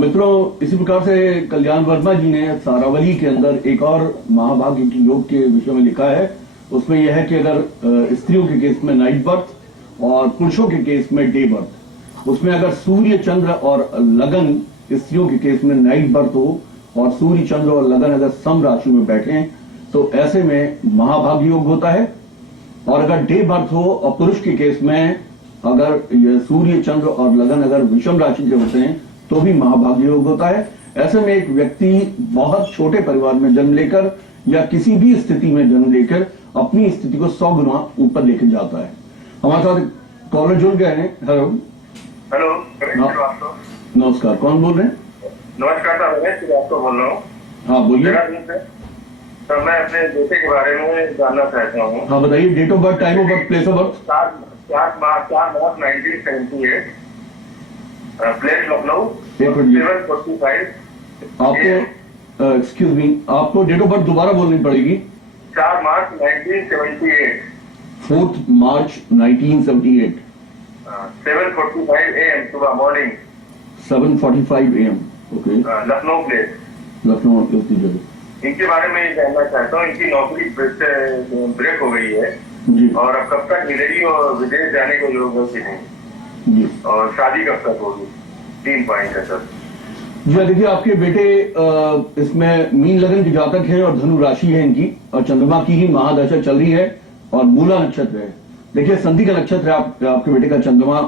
मित्रों, इसी प्रकार से कल्याण वर्मा जी ने सारावली के अंदर एक और महाभाग्य की योग के विषय में लिखा है। उसमें यह है कि अगर स्त्रियों के केस में नाइट बर्थ और पुरुषों के केस में डे बर्थ, उसमें अगर सूर्य चंद्र और लगन स्त्रियों के केस में नाइट बर्थ हो और सूर्य चंद्र और लगन अगर सम राशि में बैठे तो ऐसे में महाभाग्य योग होता है। और अगर डे बर्थ हो और पुरुष के केस में अगर ये सूर्य चंद्र और लगन अगर विषम राशि के होते हैं तो भी महाभाग्य योग होता है। ऐसे में एक व्यक्ति बहुत छोटे परिवार में जन्म लेकर या किसी भी स्थिति में जन्म लेकर अपनी स्थिति को 100 गुना ऊपर लेकर जाता है। हमारे साथ कॉलर जुड़ गए हैं। हेलो हेलो, नमस्कार, कौन बोल रहे हैं? नमस्कार सर, रमेश श्रीवास्तव बोल रहा हूँ। हाँ बोलिए। सर मैं अपने बेटे के बारे में जानना चाहता हूँ। हाँ बताइए, date of birth, time of birth, place of birth. 4 March 1978, place Lucknow, 7:45। आपको एक्सक्यूज मी, आपको डेट ऑफ बर्थ दोबारा बोलनी पड़ेगी। 4 मार्च 1978, 4 मार्च 1978, 7:45 AM सुबह morning, 7:45 AM। Okay, Lucknow place. Lucknow उतनी जगह। इनके बारे में ये जानना चाहता हूँ, इनकी नौकरी ब्रेक हो गई है जी और अब कब तक मिलेगी और विदेश जाने को योग है कि नहीं, जी और शादी कब तक होगी? 3 पॉइंट है सर। जी देखिए, आपके बेटे इसमें मीन लगन के जातक हैं और धनु राशि है इनकी, और चंद्रमा की ही महादशा चल रही है और मूला नक्षत्र है। देखिए, संधि का नक्षत्र है आपके बेटे का चंद्रमा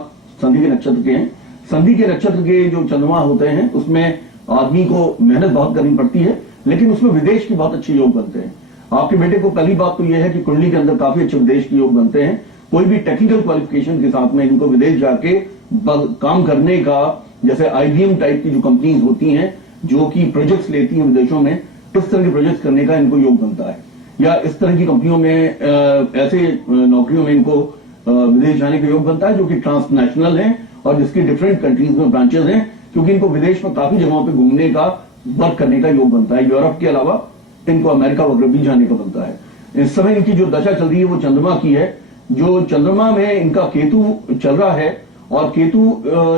संधि के नक्षत्र के हैं। संधि के नक्षत्र के जो चंद्रमा होते हैं उसमें आदमी को मेहनत बहुत करनी पड़ती है, लेकिन उसमें विदेश के बहुत अच्छे योग बनते हैं। आपके बेटे को पहली बात तो यह है कि कुंडली के अंदर काफी अच्छे विदेश के योग बनते हैं। कोई भी टेक्निकल क्वालिफिकेशन के साथ में इनको विदेश जाके काम करने का, जैसे IBM टाइप की जो कंपनीज होती हैं जो कि प्रोजेक्ट्स लेती हैं विदेशों में, इस तरह के प्रोजेक्ट्स करने का इनको योग बनता है। या इस तरह की कंपनियों में ऐसे नौकरियों में इनको विदेश जाने का योग बनता है जो कि ट्रांसनेशनल है और जिसकी डिफरेंट कंट्रीज में ब्रांचेस हैं, क्योंकि इनको विदेश में काफी जगहों पर घूमने का, वर्क करने का योग बनता है। यूरोप के अलावा इनको अमेरिका वगैरह भी जाने का बनता है। इस समय इनकी जो दशा चल रही है वो चंद्रमा की है। जो चंद्रमा में इनका केतु चल रहा है, और केतु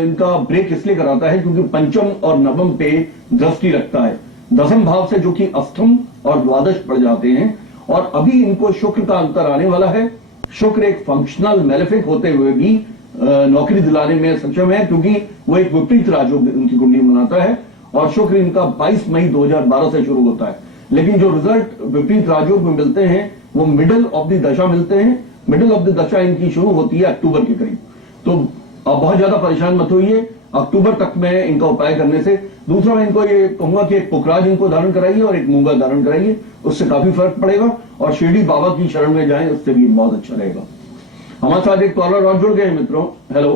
इनका ब्रेक इसलिए कराता है क्योंकि पंचम और नवम पे दृष्टि रखता है, दसम भाव से, जो कि अष्टम और द्वादश पड़ जाते हैं। और अभी इनको शुक्र का अंतर आने वाला है। शुक्र एक फंक्शनल मेलेफिक होते हुए भी नौकरी दिलाने में सक्षम है, क्योंकि वो एक विपरीत राजयोग उनकी कुंडली बनाता है। और शुक्र इनका 22 मई 2012 से शुरू होता है, लेकिन जो रिजल्ट विपरीत राजयोग में मिलते हैं वो मिडिल ऑफ द दशा मिलते हैं। मिडिल ऑफ द दशा इनकी शुरू होती है अक्टूबर के करीब। तो आप बहुत ज्यादा परेशान मत होइए, अक्टूबर तक में इनका उपाय करने से। दूसरा मैं इनको ये कहूंगा कि एक पुखराज इनको धारण कराइए और एक मूंगा धारण कराइए, उससे काफी फर्क पड़ेगा। और शिरडी बाबा की शरण में जाएं, उससे भी बहुत अच्छा रहेगा। हमारे साथ एक कॉलर और जुड़ गए मित्रों। हेलो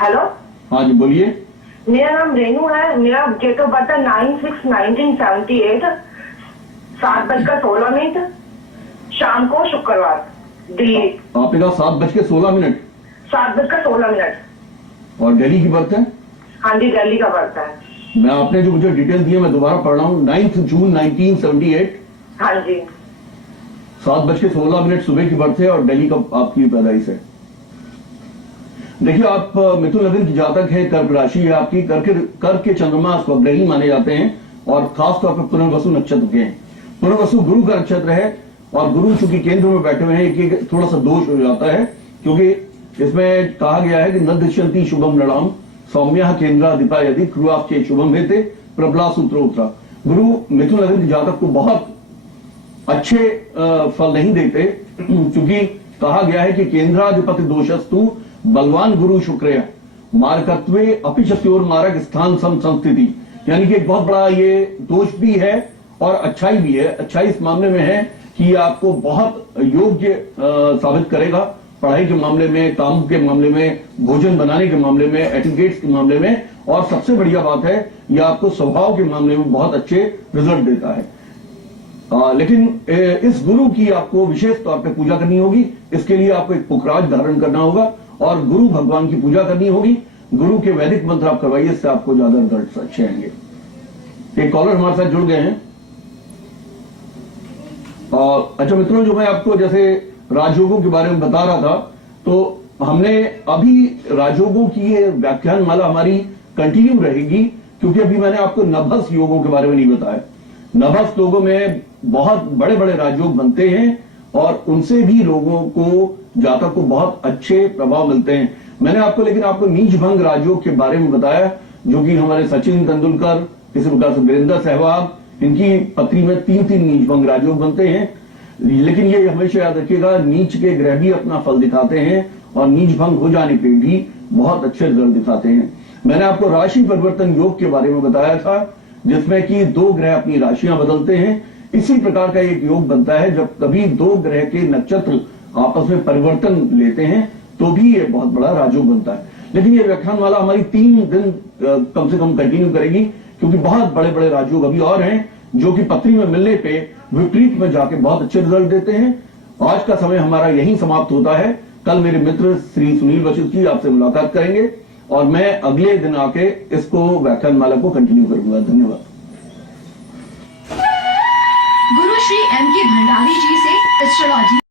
हेलो, हाँ जी बोलिए। मेरा नाम रेनू है। मेरा डेट ऑफ बर्थ है 9/6/1978, 7:16 शाम को, शुक्रवार, दिल्ली। आपने कहा 7:16। 7:16। और दिल्ली की बर्थ है? हाँ जी, दिल्ली का बर्थ है। मैं आपने जो मुझे डिटेल दी है मैं दोबारा पढ़ रहा हूँ। 9 जून 1978, हाँ जी, 7:16 सुबह की बर्थ है और दिल्ली का आपकी पैदाइश है। देखिए, आप मिथुन लग्न की जातक है, कर्क राशि है आपकी। कर्क के चंद्रमा स्वग्रही माने जाते हैं और खासतौर पर पुनर्वसु नक्षत्र के हैं। पुनर्वसु गुरु का नक्षत्र है और गुरु चूंकि केंद्र में बैठे हुए हैं, एक थोड़ा सा दोष हो जाता है, क्योंकि इसमें कहा गया है कि न दृश्यंती शुभम नृणाम सौम्या केंद्राधिपा यदि क्रुआश्चे शुभम हेते प्रबला सूत्रोत्तरा। गुरु मिथुन लग्न की जातक को बहुत अच्छे फल नहीं देते, क्योंकि कहा गया है कि केंद्राधिपति दोषस्तु बलवान गुरु शुक्र मारकत्वे अपिचत्योर मारक स्थान सम संस्थिति। यानी कि एक बहुत बड़ा ये दोष भी है और अच्छाई भी है। अच्छाई इस मामले में है कि आपको बहुत योग्य साबित करेगा, पढ़ाई के मामले में, काम के मामले में, भोजन बनाने के मामले में, एटिकेट्स के मामले में, और सबसे बढ़िया बात है यह आपको स्वभाव के मामले में बहुत अच्छे रिजल्ट देता है। लेकिन इस गुरु की आपको विशेष तौर पे पूजा करनी होगी। इसके लिए आपको एक पुखराज धारण करना होगा और गुरु भगवान की पूजा करनी होगी। गुरु के वैदिक मंत्र आप करवाइए, इससे आपको ज्यादा रिजल्ट अच्छे आएंगे। एक कॉलर हमारे साथ जुड़ गए हैं। अच्छा मित्रों, जो मैं आपको जैसे राजयोगों के बारे में बता रहा था, तो हमने अभी राजयोगों की ये व्याख्यान माला हमारी कंटिन्यू रहेगी। क्योंकि अभी मैंने आपको नभस योगों के बारे में नहीं बताया। नभस लोगों में बहुत बड़े बड़े राजयोग बनते हैं और उनसे भी लोगों को, जातक को बहुत अच्छे प्रभाव मिलते हैं। मैंने आपको लेकिन आपको नीच भंग राजयोग के बारे में बताया, जो कि हमारे सचिन तेंदुलकर, इसी प्रकार से वीरेंद्र सहवाग, इनकी पत्री में 3-3 नीच भंग राजयोग बनते हैं। लेकिन ये हमेशा याद रखिएगा, नीच के ग्रह भी अपना फल दिखाते हैं और नीच भंग हो जाने पे भी बहुत अच्छे रिजल्ट दिखाते हैं। मैंने आपको राशि परिवर्तन योग के बारे में बताया था, जिसमें कि 2 ग्रह अपनी राशियां बदलते हैं। इसी प्रकार का एक योग बनता है जब कभी 2 ग्रह के नक्षत्र आपस में परिवर्तन लेते हैं तो भी ये बहुत बड़ा राजयोग बनता है। लेकिन ये व्याख्यानमाला हमारी 3 दिन कम से कम कंटिन्यू करेगी, क्योंकि बहुत बड़े बड़े राजयोग अभी और हैं जो कि पत्री में मिलने पे विपरीत में जाके बहुत अच्छे रिजल्ट देते हैं। आज का समय हमारा यहीं समाप्त होता है। कल मेरे मित्र श्री सुनील वशिष्ठ जी आपसे मुलाकात करेंगे और मैं अगले दिन आके इसको व्याख्यानमाला को कंटिन्यू करूंगा। धन्यवाद। गुरु श्री M.K. भंडारी जी से एस्ट्रोलॉजी